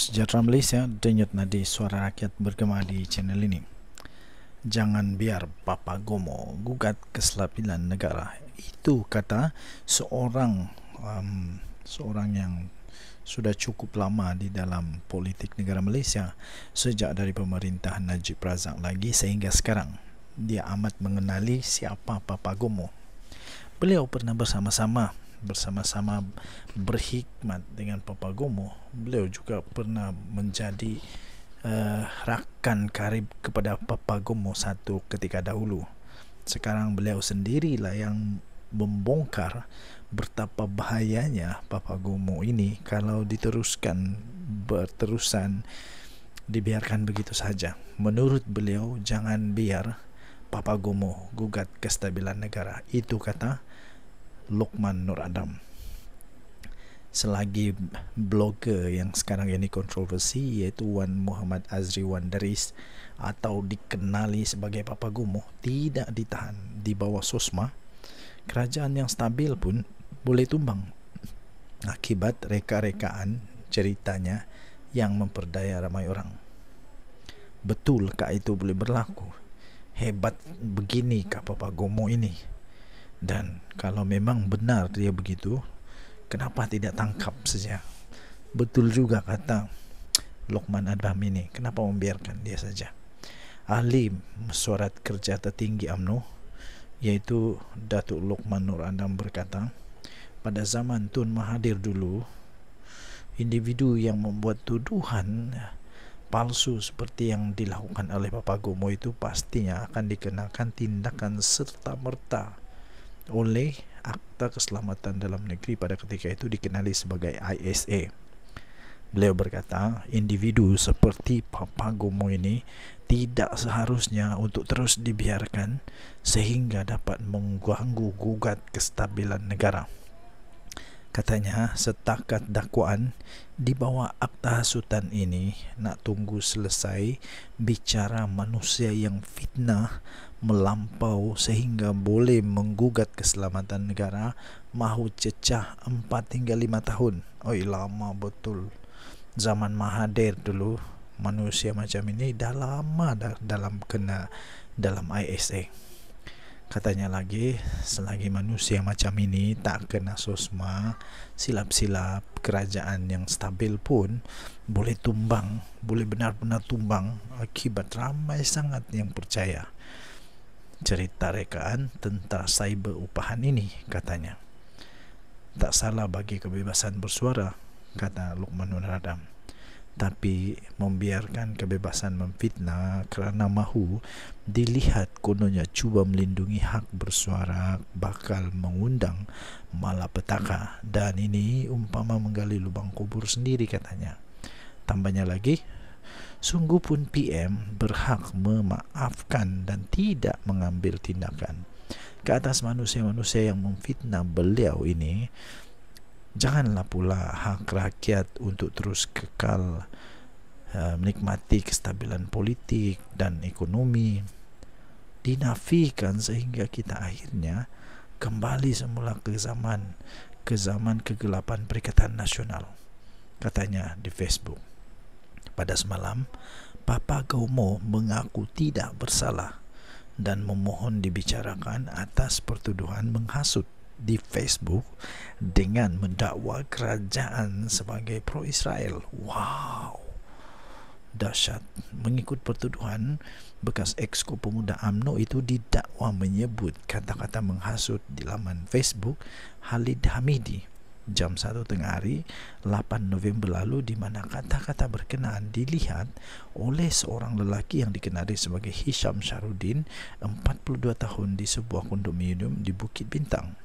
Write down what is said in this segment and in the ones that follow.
Salam sejahtera Malaysia, denyut nadi suara rakyat bergema di channel ini. Jangan biar Papa Gomo gugat kestabilan negara. Itu kata seorang yang sudah cukup lama di dalam politik negara Malaysia, sejak dari pemerintahan Najib Razak lagi sehingga sekarang. Dia amat mengenali siapa Papa Gomo. Beliau pernah bersama-sama berhikmat dengan Papa Gomo. Beliau juga pernah menjadi rakan karib kepada Papa Gomo satu ketika dahulu. Sekarang beliau sendirilah yang membongkar betapa bahayanya Papa Gomo ini kalau berterusan dibiarkan begitu saja. Menurut beliau, jangan biar Papa Gomo gugat kestabilan negara. Itu kata Luqman Nur Adam. Selagi blogger yang sekarang ini kontroversi, yaitu Wan Muhammad Azri Wan Daris atau dikenali sebagai Papa Gomo, tidak ditahan di bawah SOSMA, kerajaan yang stabil pun boleh tumbang akibat reka-rekaan ceritanya yang memperdaya ramai orang. Betulkah itu boleh berlaku? Hebat beginikah Papa Gomo ini? Dan kalau memang benar dia begitu, kenapa tidak tangkap saja? Betul juga kata Luqman Adam ini, kenapa membiarkan dia saja? Ahli mesyuarat kerja tertinggi UMNO, yaitu Datuk Luqman Nur Adam berkata, pada zaman Tun Mahathir dulu, individu yang membuat tuduhan palsu seperti yang dilakukan oleh Papa Gomo itu pastinya akan dikenakan tindakan serta-merta oleh Akta Keselamatan Dalam Negeri pada ketika itu dikenali sebagai ISA. Beliau berkata, individu seperti Papa Gomo ini tidak seharusnya untuk terus dibiarkan sehingga dapat mengganggu gugat kestabilan negara. Katanya, setakat dakwaan di bawah akta hasutan ini nak tunggu selesai bicara manusia yang fitnah melampau sehingga boleh menggugat keselamatan negara, mahu cecah 4 hingga 5 tahun. Oi, lama betul. Zaman Mahathir dulu manusia macam ini dah lama dalam ISA. Katanya lagi, selagi manusia macam ini tak kena SOSMA, silap-silap kerajaan yang stabil pun boleh tumbang, boleh benar-benar tumbang akibat ramai sangat yang percaya cerita rekaan tentara cyber upahan ini, katanya. Tak salah bagi kebebasan bersuara, kata Luqman Nur Adam, tapi membiarkan kebebasan memfitnah kerana mahu dilihat kononnya cuba melindungi hak bersuara bakal mengundang malapetaka, dan ini umpama menggali lubang kubur sendiri, katanya. Tambahnya lagi, sungguh pun PM berhak memaafkan dan tidak mengambil tindakan ke atas manusia-manusia yang memfitnah beliau ini. Janganlah pula hak rakyat untuk terus kekal menikmati kestabilan politik dan ekonomi dinafikan sehingga kita akhirnya kembali semula ke zaman kegelapan Perikatan Nasional, katanya di Facebook. Pada semalam, Papa Gomo mengaku tidak bersalah dan memohon dibicarakan atas pertuduhan menghasut di Facebook dengan mendakwa kerajaan sebagai pro-Israel. Wow, dahsyat. Mengikut pertuduhan, bekas Exco Pemuda UMNO itu didakwa menyebut kata-kata menghasut di laman Facebook Khalid Hamidi jam 1 tengah hari 8 November lalu, di mana kata-kata berkenaan dilihat oleh seorang lelaki yang dikenali sebagai Hisham Syahrudin, 42 tahun, di sebuah kondominium di Bukit Bintang.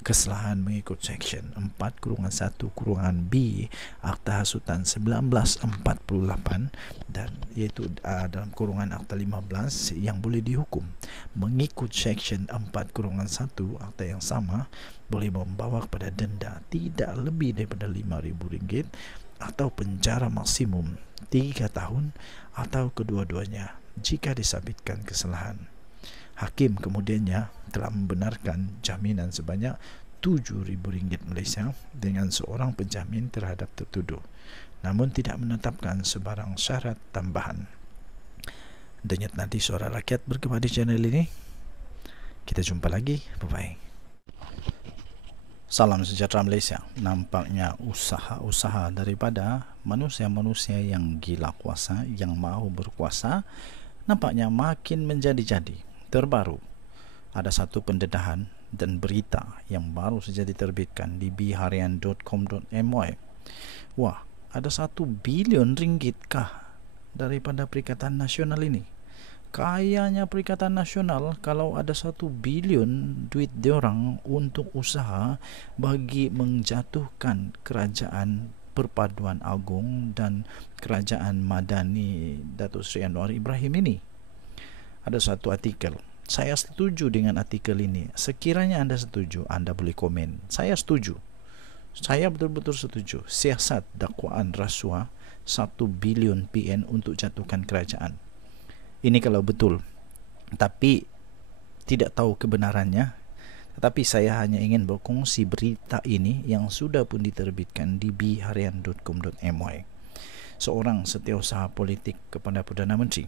Kesalahan mengikut Seksyen 4-1-B Akta Hasutan 1948 dan iaitu dalam kurungan Akta 15 yang boleh dihukum. Mengikut Seksyen 4-1 Akta yang sama boleh membawa kepada denda tidak lebih daripada RM5,000 atau penjara maksimum 3 tahun atau kedua-duanya jika disabitkan kesalahan. Hakim kemudiannya telah membenarkan jaminan sebanyak RM7,000 Malaysia dengan seorang penjamin terhadap tertuduh. namun tidak menetapkan sebarang syarat tambahan. Denyut nadi suara rakyat bergema di channel ini. Kita jumpa lagi. Bye-bye. Salam sejahtera Malaysia. Nampaknya usaha-usaha daripada manusia-manusia yang gila kuasa, yang mahu berkuasa, nampaknya makin menjadi-jadi. Terbaru, ada satu pendedahan dan berita yang baru saja diterbitkan di bharian.com.my. Wah, ada 1 bilion ringgit kah daripada Perikatan Nasional ini? Kayanya Perikatan Nasional kalau ada 1 bilion duit diorang untuk usaha bagi menjatuhkan kerajaan Perpaduan Agong dan kerajaan Madani Datuk Seri Anwar Ibrahim ini. Ada satu artikel. Saya setuju dengan artikel ini. Sekiranya anda setuju, anda boleh komen. Saya setuju. Saya betul-betul setuju. Siasat dakwaan rasuah 1 bilion PN untuk jatuhkan kerajaan. Ini kalau betul. Tapi tidak tahu kebenarannya. Tetapi saya hanya ingin berkongsi berita ini yang sudah pun diterbitkan di bharian.com.my. Seorang setiausaha politik kepada Perdana Menteri,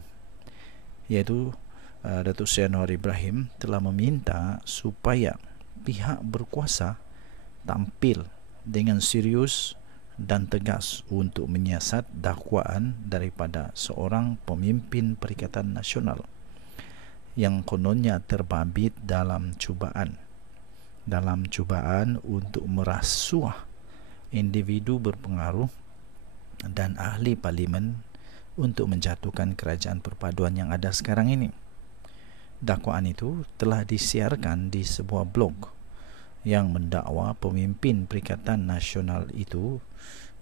iaitu Datuk Seri Anwar Ibrahim, telah meminta supaya pihak berkuasa tampil dengan serius dan tegas untuk menyiasat dakwaan daripada seorang pemimpin Perikatan Nasional yang kononnya terbabit dalam cubaan untuk merasuah individu berpengaruh dan ahli parlimen untuk menjatuhkan kerajaan perpaduan yang ada sekarang ini. Dakwaan itu telah disiarkan di sebuah blog yang mendakwa pemimpin Perikatan Nasional itu,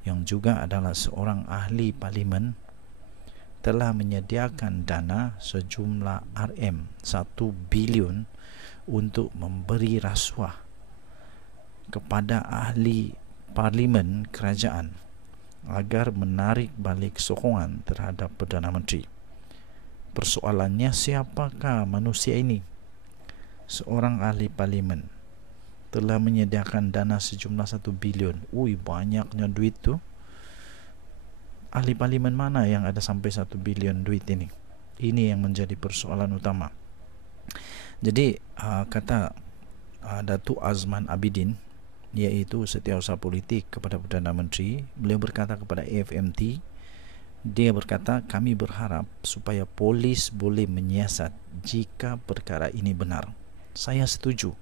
yang juga adalah seorang ahli parlimen, telah menyediakan dana sejumlah RM1 bilion untuk memberi rasuah kepada ahli parlimen kerajaan agar menarik balik sokongan terhadap Perdana Menteri. Persoalannya, siapakah manusia ini? Seorang ahli parlimen telah menyediakan dana sejumlah 1 bilion. Ui, banyaknya duit tu. Ahli parlimen mana yang ada sampai 1 bilion duit ini? Ini yang menjadi persoalan utama. Jadi kata Datuk Azman Abidin, iaitu setiausaha politik kepada Perdana Menteri, beliau berkata kepada AFMT, dia berkata, kami berharap supaya polis boleh menyiasat jika perkara ini benar. Saya setuju.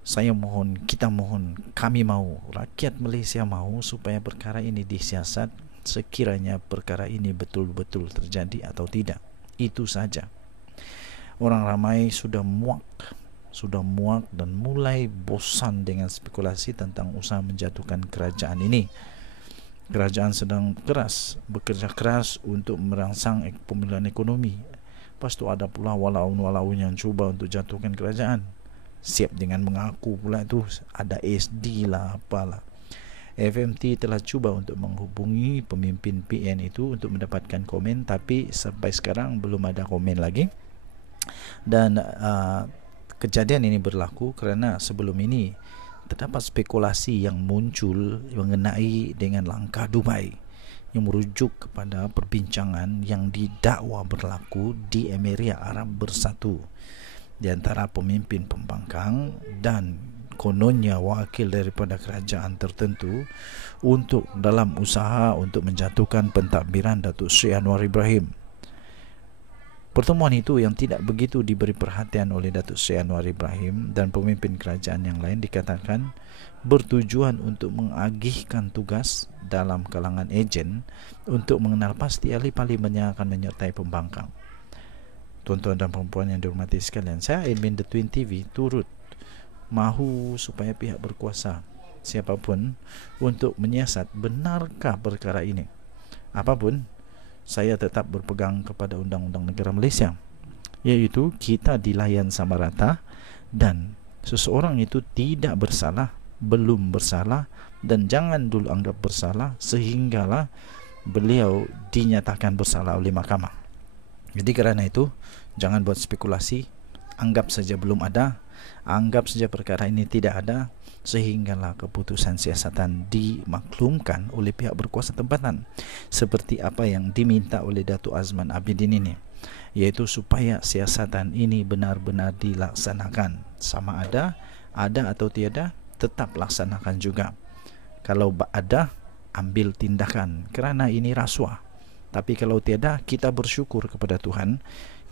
Saya mohon, kita mohon, kami mahu, rakyat Malaysia mahu supaya perkara ini disiasat sekiranya perkara ini betul-betul terjadi atau tidak. Itu saja. Orang ramai sudah muak dan mulai bosan dengan spekulasi tentang usaha menjatuhkan kerajaan ini. Kerajaan sedang bekerja keras untuk merangsang pemulihan ekonomi. Lepas tu ada pula walaun yang cuba untuk jatuhkan kerajaan. Siap dengan mengaku pula tu ada SD lah apalah. FMT telah cuba untuk menghubungi pemimpin PN itu untuk mendapatkan komen, tapi sampai sekarang belum ada komen lagi. Dan kejadian ini berlaku kerana sebelum ini terdapat spekulasi yang muncul mengenai dengan langkah Dubai yang merujuk kepada perbincangan yang didakwa berlaku di Emirat Arab Bersatu di antara pemimpin pembangkang dan kononnya wakil daripada kerajaan tertentu untuk dalam usaha untuk menjatuhkan pentadbiran Datuk Seri Anwar Ibrahim. Pertemuan itu yang tidak begitu diberi perhatian oleh Datuk Seri Anwar Ibrahim dan pemimpin kerajaan yang lain dikatakan bertujuan untuk mengagihkan tugas dalam kalangan ejen untuk mengenal pasti ahli parlimen yang akan menyertai pembangkang. Tuan-tuan dan perempuan yang dihormati sekalian, saya admin The Twin TV turut mahu supaya pihak berkuasa siapapun untuk menyiasat benarkah perkara ini. Apapun, saya tetap berpegang kepada Undang-Undang Negara Malaysia, iaitu kita dilayan sama rata dan seseorang itu tidak bersalah, belum bersalah dan jangan dulu anggap bersalah sehinggalah beliau dinyatakan bersalah oleh mahkamah. Jadi kerana itu, jangan buat spekulasi, anggap saja belum ada Anggap saja perkara ini tidak ada, sehinggalah keputusan siasatan dimaklumkan oleh pihak berkuasa tempatan, seperti apa yang diminta oleh Datuk Azman Abidin ini, yaitu supaya siasatan ini benar-benar dilaksanakan. Sama ada atau tiada, tetap laksanakan juga. Kalau ada, ambil tindakan, kerana ini rasuah. Tapi kalau tiada, kita bersyukur kepada Tuhan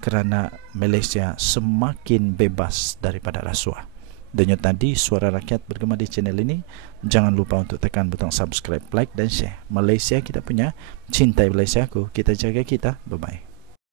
kerana Malaysia semakin bebas daripada rasuah. Dan yang tadi, Suara Rakyat bergema di channel ini. Jangan lupa untuk tekan butang subscribe, like dan share. Malaysia kita punya, cintai Malaysia aku, kita jaga kita. Bye-bye.